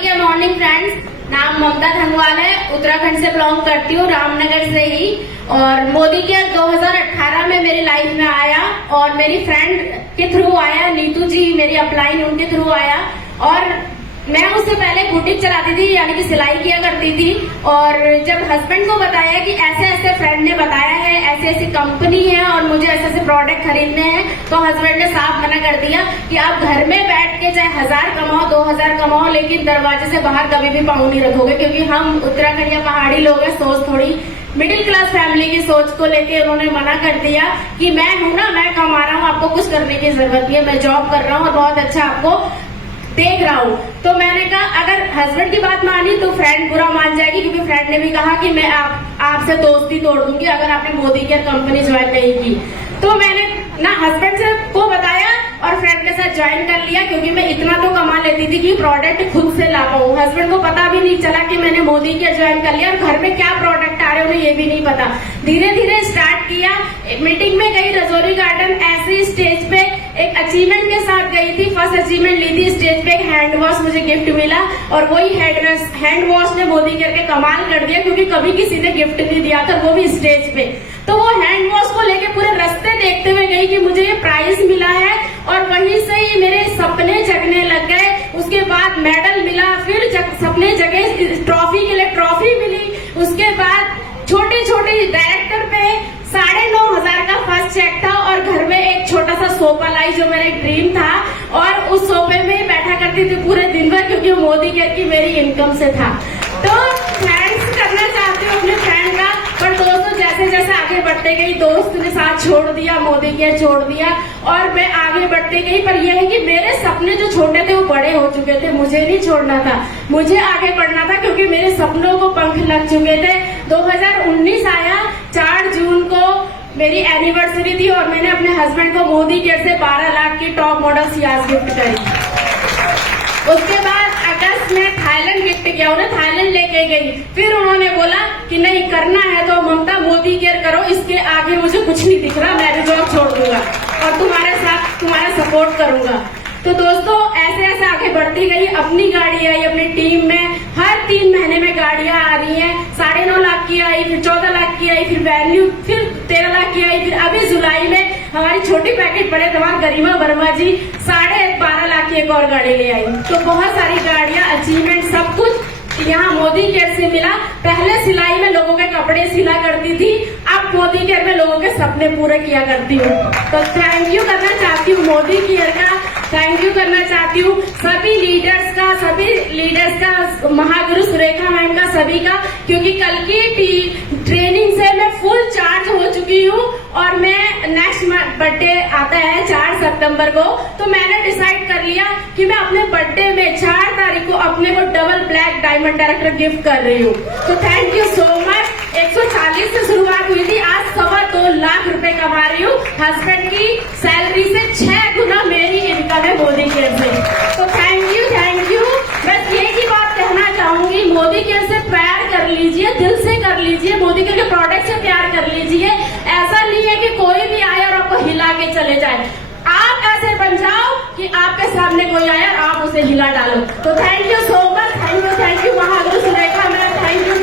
के morning friends, नाम ममता धनवाल है। उत्तराखंड से बिलोंग करती हूँ, रामनगर से ही। और मोदी केयर 2018 में मेरी लाइफ में आया और मेरी फ्रेंड के थ्रू आया। नीतू जी मेरी अपलाइन उनके थ्रू आया। और मैं उससे पहले बुटीक चलाती थी, यानी कि सिलाई किया करती थी। और जब हस्बैंड को बताया कि ऐसे ऐसे फ्रेंड ने बताया है, ऐसी ऐसी कंपनी है और मुझे ऐसे ऐसे प्रोडक्ट खरीदने हैं, तो हस्बैंड ने साफ मना कर दिया कि आप घर में बैठ के चाहे 1000 कमाओ 2000 कमाओ, लेकिन दरवाजे से बाहर कभी भी पाँव नहीं रखोगे। क्योंकि हम उत्तराखंड या पहाड़ी लोग हैं, सोच थोड़ी मिडिल क्लास फैमिली की सोच को लेके उन्होंने मना कर दिया कि मैं हूं ना, मैं कमा रहा हूँ, आपको कुछ करने की जरूरत नहीं है, मैं जॉब कर रहा हूँ और बहुत अच्छा आपको देख रहा हूँ। तो मैंने कहा अगर हस्बैंड की बात मानी तो फ्रेंड बुरा मान जाएगी, क्योंकि फ्रेंड ने भी कहा कि मैं आपसे दोस्ती तोड़ दूंगी अगर आपने मोदी केयर कंपनी ज्वाइन नहीं की। तो मैंने ना हस्बैंड से को बताया और फ्रेंड के साथ ज्वाइन कर लिया, क्योंकि मैं इतना तो कमा लेती थी कि प्रोडक्ट खुद से ला पाऊँ। हस्बैंड को पता भी नहीं चला कि मैंने मोदी केयर ज्वाइन कर लिया और घर में क्या प्रोडक्ट आ रहे हैं उन्हें ये भी नहीं पता। धीरे धीरे स्टार्ट किया। मीटिंग में गई रजौरी गार्डन, ऐसे स्टेज पे एक अचीवमेंट के साथ गई थी। फर्स्ट अचीवमेंट ली थी, स्टेज पे एक हैंड वॉश मुझे गिफ्ट मिला और वही हैंड वॉश ने मोदी केयर के कमाल कर दिया, क्योंकि कभी किसी ने गिफ्ट नहीं दिया था, वो भी स्टेज पे। तो वो हैंड वॉश को लेके पूरे रास्ते देखते हुए गई कि मुझे ये प्राइज मिला है, और वहीं से ही मेरे सपने जगने लग गए। उसके बाद मेडल मिला, फिर सपने जगे, ट्रॉफी के लिए ट्रॉफी मिली। उसके बाद छोटे छोटे डायरेक्टर पे 9,500 का फर्स्ट चेक था और घर में एक छोटा सा सोफा लाई, जो मेरा एक ड्रीम था, और उस सोफे में बैठा करती थी पूरे दिन भर, क्योंकि वो मोदी केयर की मेरी इनकम से था। तो थैंक्स करना चाहती हूँ अपने फ्रेंड का। पर दोस्तों जैसे जैसे आगे बढ़ते गई, दोस्त ने साथ छोड़ दिया, मोदी केयर छोड़ दिया और मैं आगे बढ़ते गई। पर यह है कि मेरे सपने जो छोटे थे वो बड़े हो चुके थे, मुझे नहीं छोड़ना था, मुझे आगे बढ़ना था, क्योंकि मेरे सपनों को पंख लग चुके थे। 2019 आया, 4 जून को मेरी एनिवर्सरी थी और मैंने अपने हस्बैंड को मोदी केयर से 12 लाख की टॉप मॉडल सियाज गिफ्ट करी। उसके बाद अगस्त में थाईलैंड गिफ्ट किया, उन्हें थाईलैंड लेके गई। फिर उन्होंने बोला कि नहीं करना है तो ममता मोदी केयर करो, इसके आगे मुझे कुछ नहीं दिख रहा, मैं भी जॉब छोड़ दूंगा और तुम्हारे साथ तुम्हारा सपोर्ट करूंगा। तो दोस्तों ऐसे ऐसे आगे बढ़ती गई। अपनी गाड़ी आई अपनी टीम में, हर 3 महीने में गाड़ियां आ रही हैं। 9.5 लाख की आई, फिर 14 लाख की आई, फिर वैल्यू, फिर 13 लाख की आई, फिर अभी जुलाई में हमारी छोटी पैकेट पड़े तमाम गरिमा वर्मा जी 12.5 लाख की एक और गाड़ी ले आई। तो बहुत सारी गाड़ियां, अचीवमेंट, सब कुछ यहाँ मोदी केयर से मिला। पहले सिलाई में लोगों के कपड़े सिला करती थी, अब मोदी केयर में लोगों के सपने पूरे किया करती हूँ। तो थैंक यू करना चाहती हूँ मोदी केयर का, थैंक यू करना चाहती हूँ सभी लीडर्स का, महागुरु सुरेखा मैम का, सभी का, क्योंकि कल की ट्रेनिंग से मैं फुल चार्ज हो चुकी हूँ। और मैं नेक्स्ट बर्थडे आता है 4 सितंबर को, तो मैंने डिसाइड कर लिया कि मैं अपने बर्थडे में 4 तारीख को अपने को double black diamond director gift कर रही हूँ। तो थैंक यू सो मच। 140 से शुरुआत हुई थी, आज 2.25 लाख रुपए कमा रही हूँ। हस्बैंड की सैलरी से 6 गुना मेरी इनकम है मोदी केयर से। तो थैंक यू। बस ये ही बात कहना चाहूंगी, मोदी केयर से प्यार कर लीजिए, दिल से कर लीजिए, मोदी केयर के प्रोडक्ट से प्यार कर लीजिए। ऐसा नहीं है कि कोई भी आए और आपको हिला के चले जाए, आप ऐसे बन जाओ कि आपके सामने कोई आया और आप उसे हिला डालो। तो thank you so much, thank you Mahaguru Surekha ma'am, thank you.